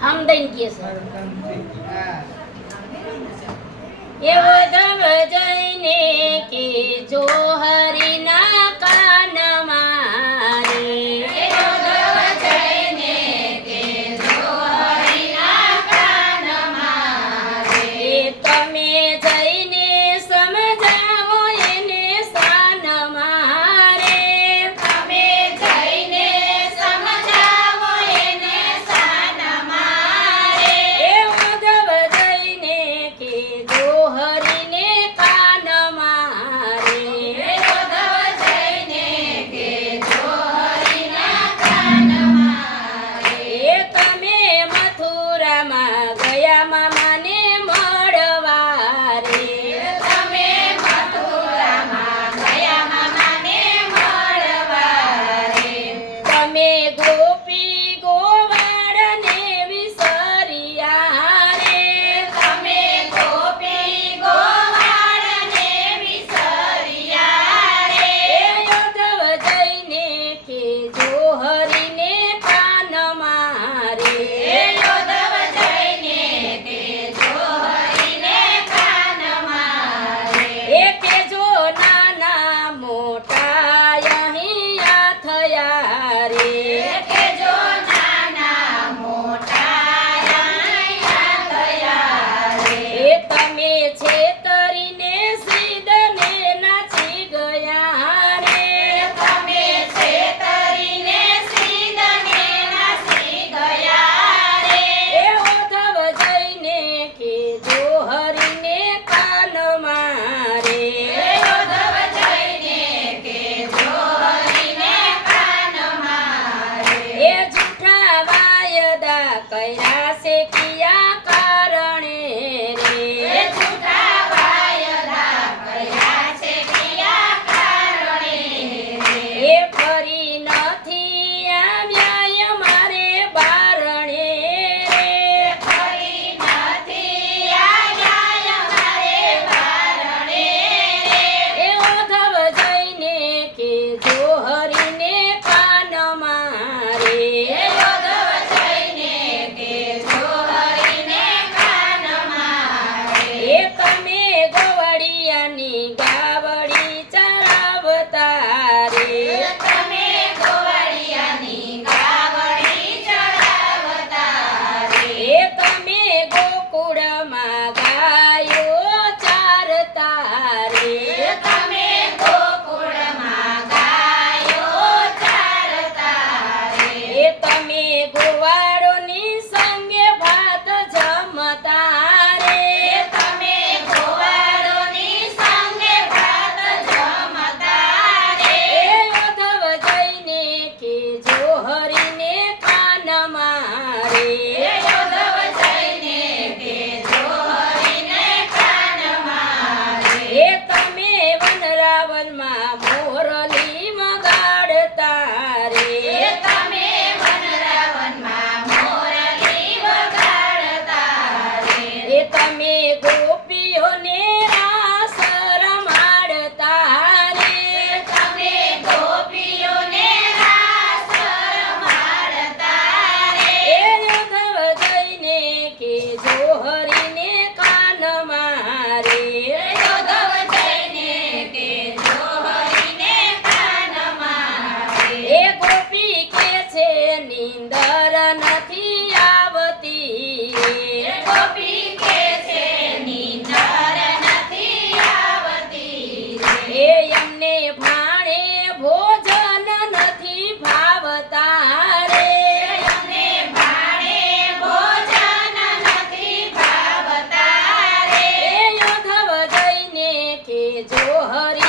હમદન કે છે. એવો ધમ જઈને કે જો હરી